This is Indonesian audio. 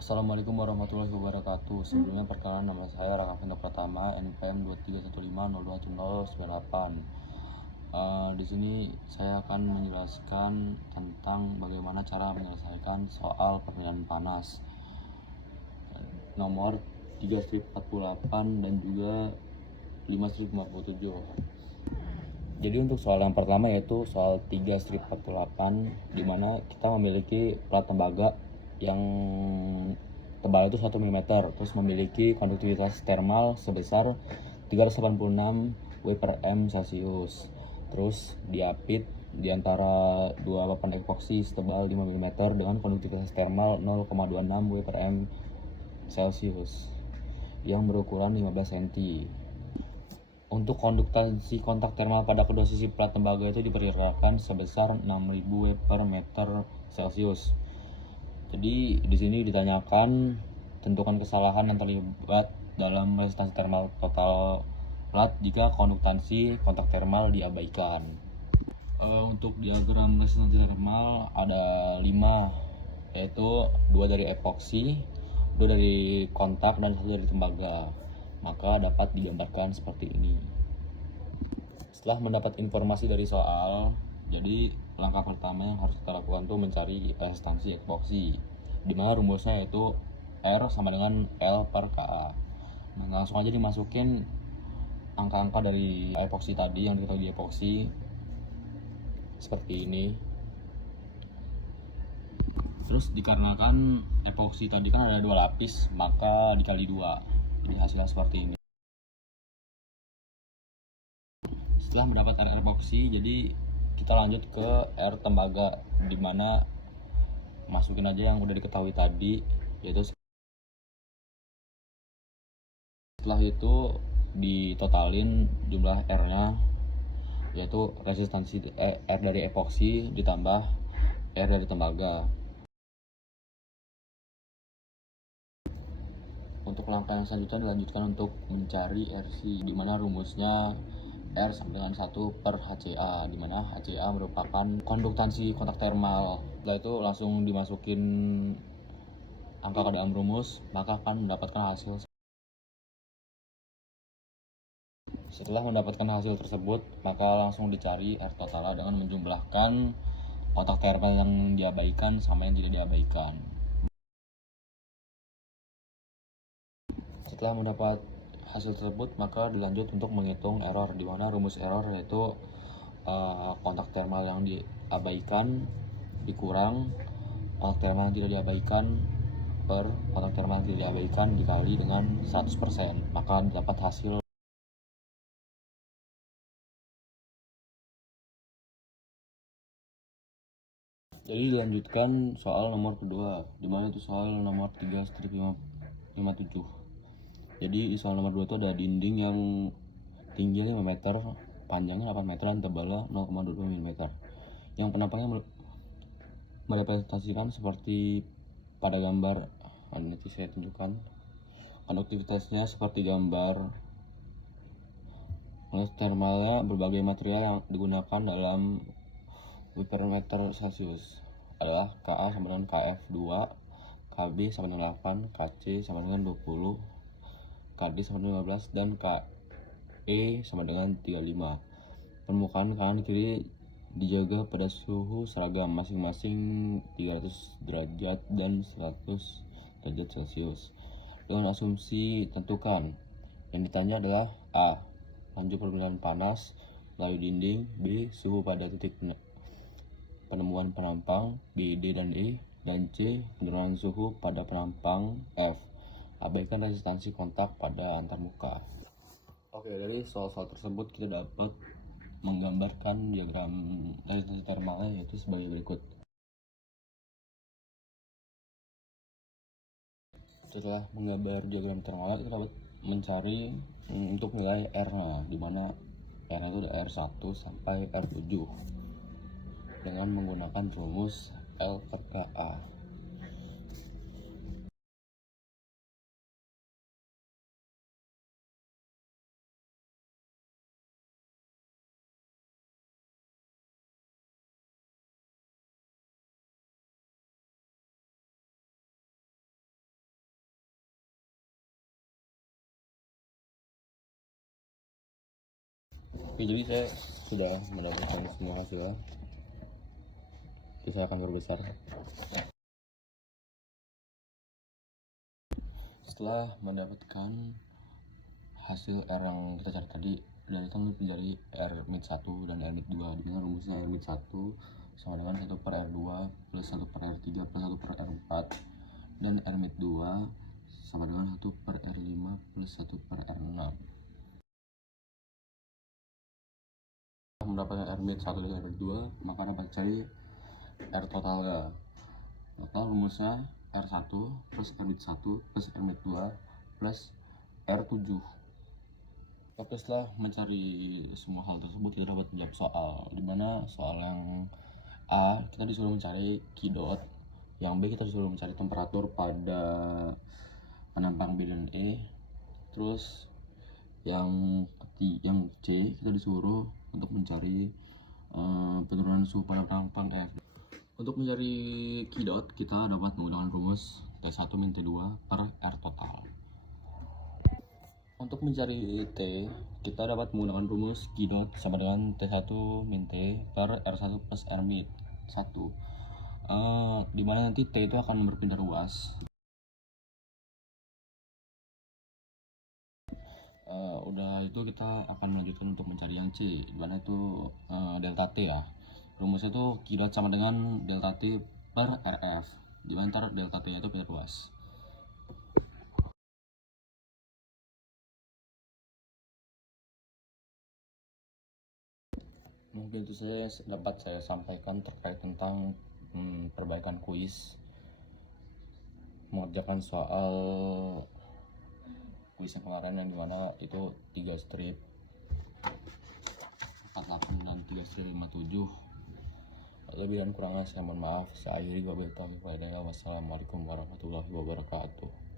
Assalamualaikum warahmatullahi wabarakatuh. Sebelumnya perkenalan, nama saya Raka Vino Pratama, NPM 2315021098. Di sini saya akan menjelaskan tentang bagaimana cara menyelesaikan soal permainan panas nomor 3-48 dan juga 5-57. Jadi untuk soal yang pertama yaitu soal 3-48, di mana kita memiliki plat tembaga yang tebal itu 1 mm, terus memiliki konduktivitas termal sebesar 386 W per M Celcius. Terus diapit di antara dua papan epoksi setebal 5 mm dengan konduktivitas termal 0,26 W per M Celcius yang berukuran 15 cm. Untuk konduktansi kontak termal pada kedua sisi plat tembaga itu diperkirakan sebesar 6000 W per meter Celcius. Jadi di sini ditanyakan tentukan kesalahan yang terlibat dalam resistansi termal total plat jika konduktansi kontak termal diabaikan. Untuk diagram resistansi termal ada 5, yaitu 2 dari epoksi, 2 dari kontak, dan 1 dari tembaga. Maka dapat digambarkan seperti ini. Setelah mendapat informasi dari soal, jadi langkah pertama yang harus kita lakukan itu mencari resistansi epoksi, di mana rumusnya yaitu R sama dengan L per KA. Nah, langsung aja dimasukin angka-angka dari epoksi tadi yang diketahui di epoksi seperti ini. Terus dikarenakan epoksi tadi kan ada 2 lapis, maka dikali 2. Jadi hasilnya seperti ini. Setelah mendapat R epoksi, jadi kita lanjut ke R tembaga, dimana masukin aja yang udah diketahui tadi, yaitu setelah itu ditotalin jumlah R nya, yaitu resistansi R dari epoksi ditambah R dari tembaga. Untuk langkah yang selanjutnya dilanjutkan untuk mencari RC, dimana rumusnya R sama dengan 1 per HCA, dimana HCA merupakan konduktansi kontak termal. Setelah itu langsung dimasukin angka ke dalam rumus, maka akan mendapatkan hasil. Setelah mendapatkan hasil tersebut, maka langsung dicari R total dengan menjumlahkan kontak termal yang diabaikan sama yang tidak diabaikan. Setelah mendapat hasil tersebut, maka dilanjut untuk menghitung error, di mana rumus error yaitu kontak termal yang diabaikan dikurang kontak termal yang tidak diabaikan per kontak termal yang tidak diabaikan dikali dengan 100%, maka dapat hasil. Jadi dilanjutkan soal nomor kedua, dimana itu soal nomor 3-57. Jadi di soal nomor 2 itu ada dinding yang tingginya 5 meter, panjangnya 8 meter, dan tebalnya 0,22 mm. Yang penampangnya merepresentasikan seperti pada gambar. Nanti saya tunjukkan konduktivitasnya seperti gambar. Termalnya berbagai material yang digunakan dalam W per meter Celcius adalah Ka sama dengan Kf2, Kb sama dengan 8, Kc sama dengan 20, Kd sama dengan 15, dan Ke sama dengan 35. Permukaan kanan kiri dijaga pada suhu seragam, masing-masing 300 derajat dan 100 derajat Celcius. Dengan asumsi tentukan. Yang ditanya adalah A. Laju permukaan panas layu dinding. B. Suhu pada titik penemuan penampang B, D, dan E. Dan C. Penurunan suhu pada penampang F. Abaikan resistansi kontak pada antarmuka. Oke, dari soal-soal tersebut kita dapat menggambarkan diagram resistansi termalnya yaitu sebagai berikut. Setelah menggambar diagram termalnya, kita dapat mencari untuk nilai R-nya, dimana R itu ada R1 sampai R7 dengan menggunakan rumus L per KA. Oke, jadi saya sudah mendapatkan semua hasilnya. Jadi saya akan berbesar. Setelah mendapatkan hasil R yang kita cari tadi, dan kita mencari R mid 1 dan R mid 2, dimana rumusnya R mid 1 sama dengan 1 per R2 plus 1 per R3 plus 1 per R4, dan R mid 2 sama dengan 1 per R5 plus 1 per R6. Mendapatkan R mid 1 dan R mid 2, maka dapat cari R totalnya. Total rumusnya R1 plus R mid 1 plus R mid 2 plus R7. Oke, setelah mencari semua hal tersebut, kita dapat menjawab soal, dimana soal yang A kita disuruh mencari Q dot, yang B kita disuruh mencari temperatur pada penampang B dan E, terus yang C kita disuruh untuk mencari penurunan suhu pada penampang F. Untuk mencari Q dot, kita dapat menggunakan rumus T1 min T2 per R total. Untuk mencari T, kita dapat menggunakan rumus Q dot sama dengan T1 min T per R1 plus R mid 1, dimana nanti T itu akan berpindah ruas. Udah itu kita akan melanjutkan untuk mencari yang C, dimana itu delta T ya. Rumusnya itu Q dot sama dengan delta T per RF, dimana ntar delta T itu pindah ruas. Mungkin itu saja dapat saya sampaikan terkait tentang perbaikan kuis, mengerjakan soal kuis yang kemarin, yang dimana itu 3 strip 48 dan 3 strip 57. Lebih dan kurangnya saya mohon maaf. Saya akhiri, wabillahi taufiq wal hidayah. Wassalamualaikum warahmatullahi wabarakatuh.